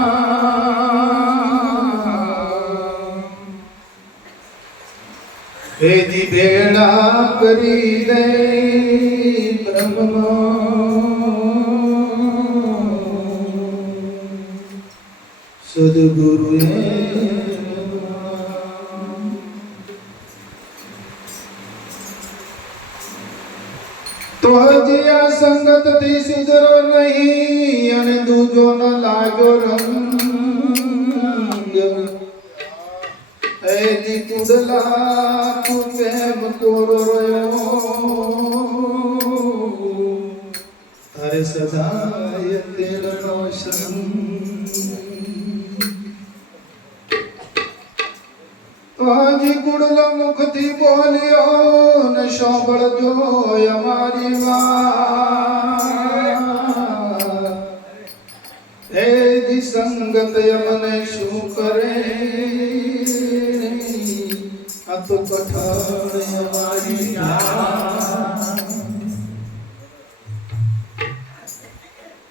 વેદી ભેળા કરી દે બ્રહ્મનો સદગુરુએ તો હજી આ સંગત થી સુધરો નહીં અને દૂજો ન લાગ્યો રંગ એની કુડલા તું કેમ કોરો રહ્યો તારે સદાય તેરનો સંગ હજી કુડલો મુખથી બોલ્યો ને સાંભળજો અમારી વાત એ જી સંગત મને શું કરે આ તો કઠણ અમારી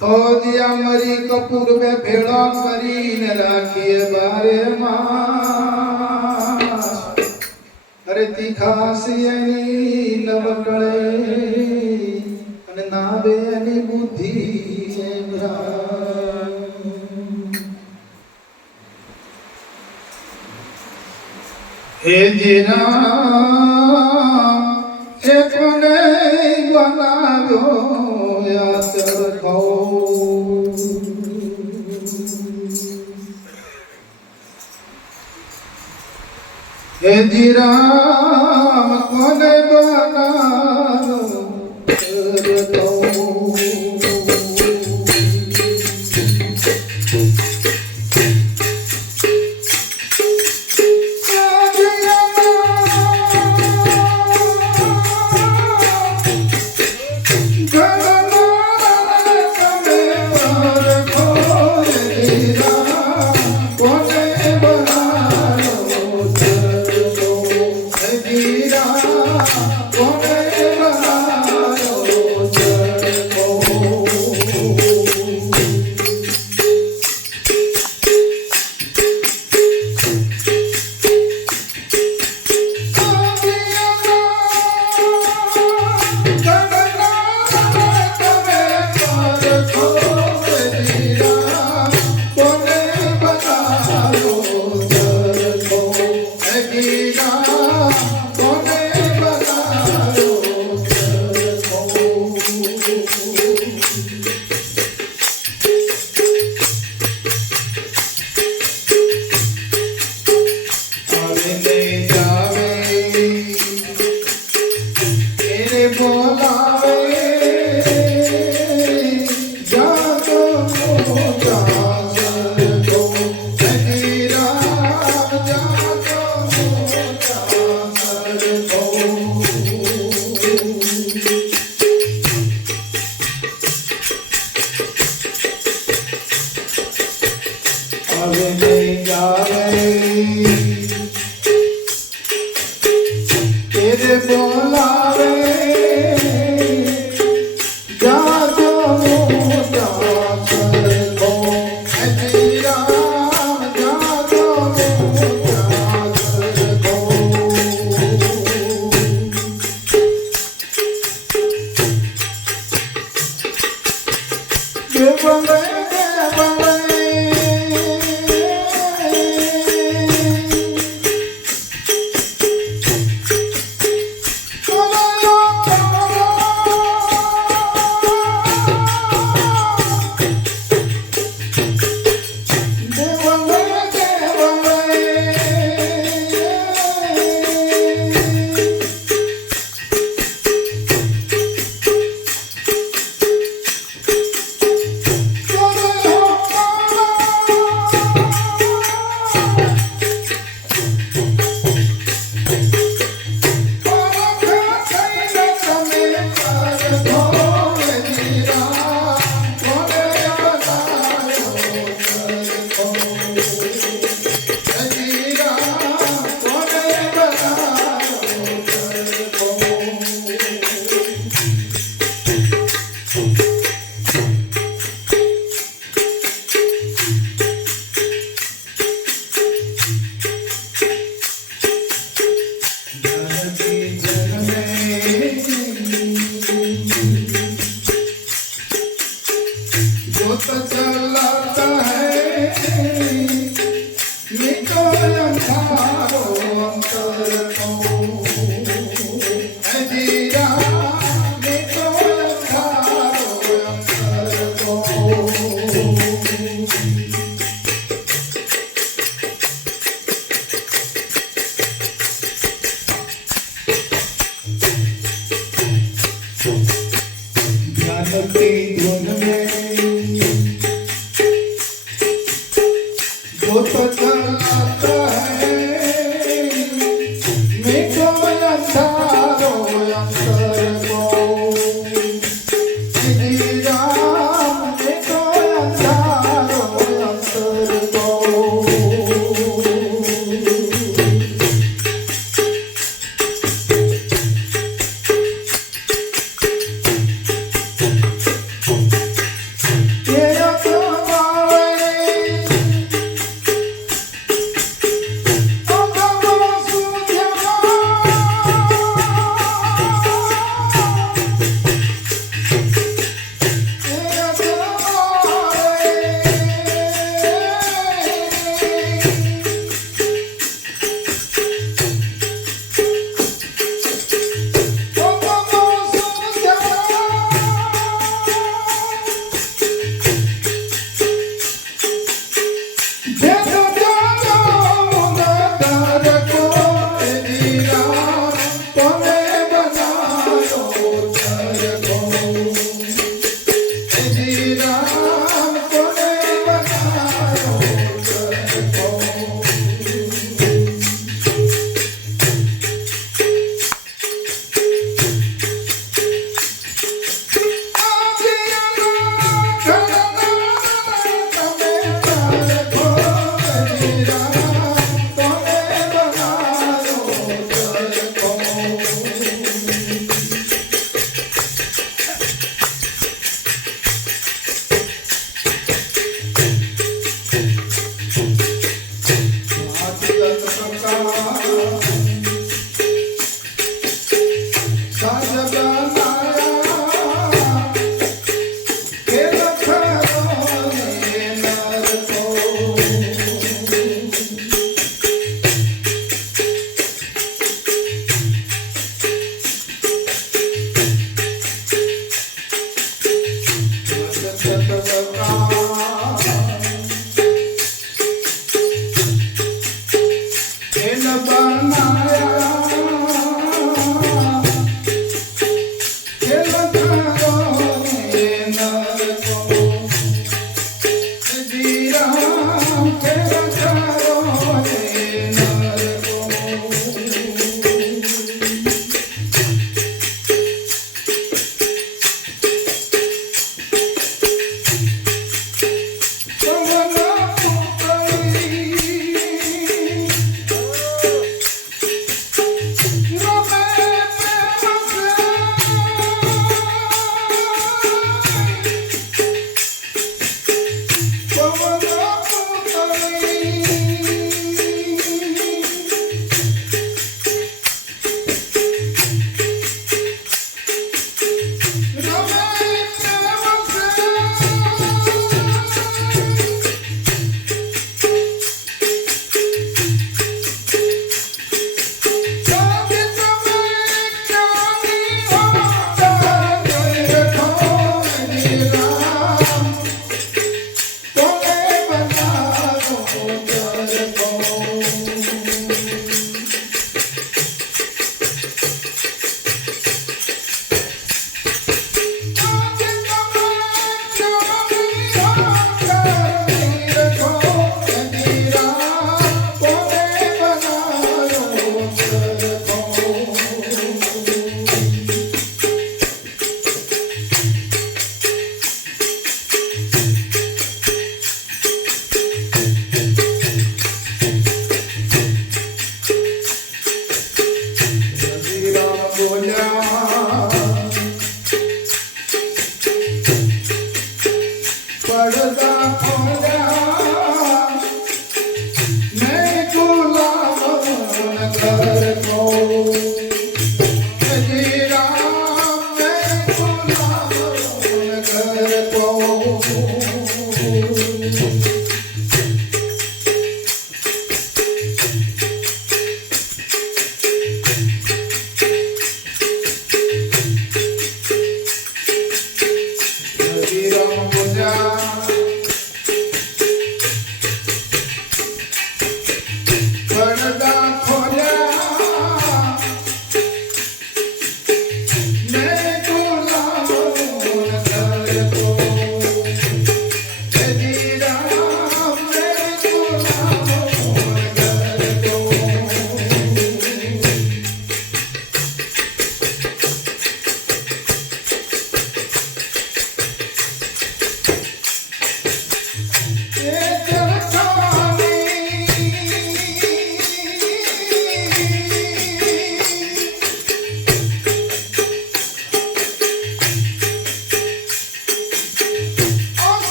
તો દિયા મરી કપૂર બે ભેળો કરીને રાખીએ બારે માં અરે તીખાસી નવકળે બનાવે એની બુદ્ધિ એમ રામ. હે જીરા એ કોને બનાવ્યો યાર ખાઓ. હે જીરા કોને બનાવ્યો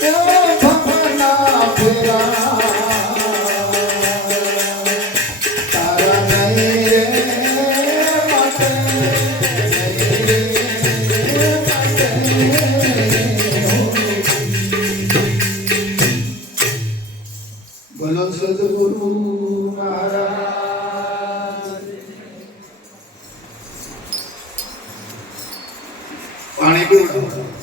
ભમના ફેરા તારા નહીં રે માટે બોલો સદગુરુ મહારાજ પાણી પીવું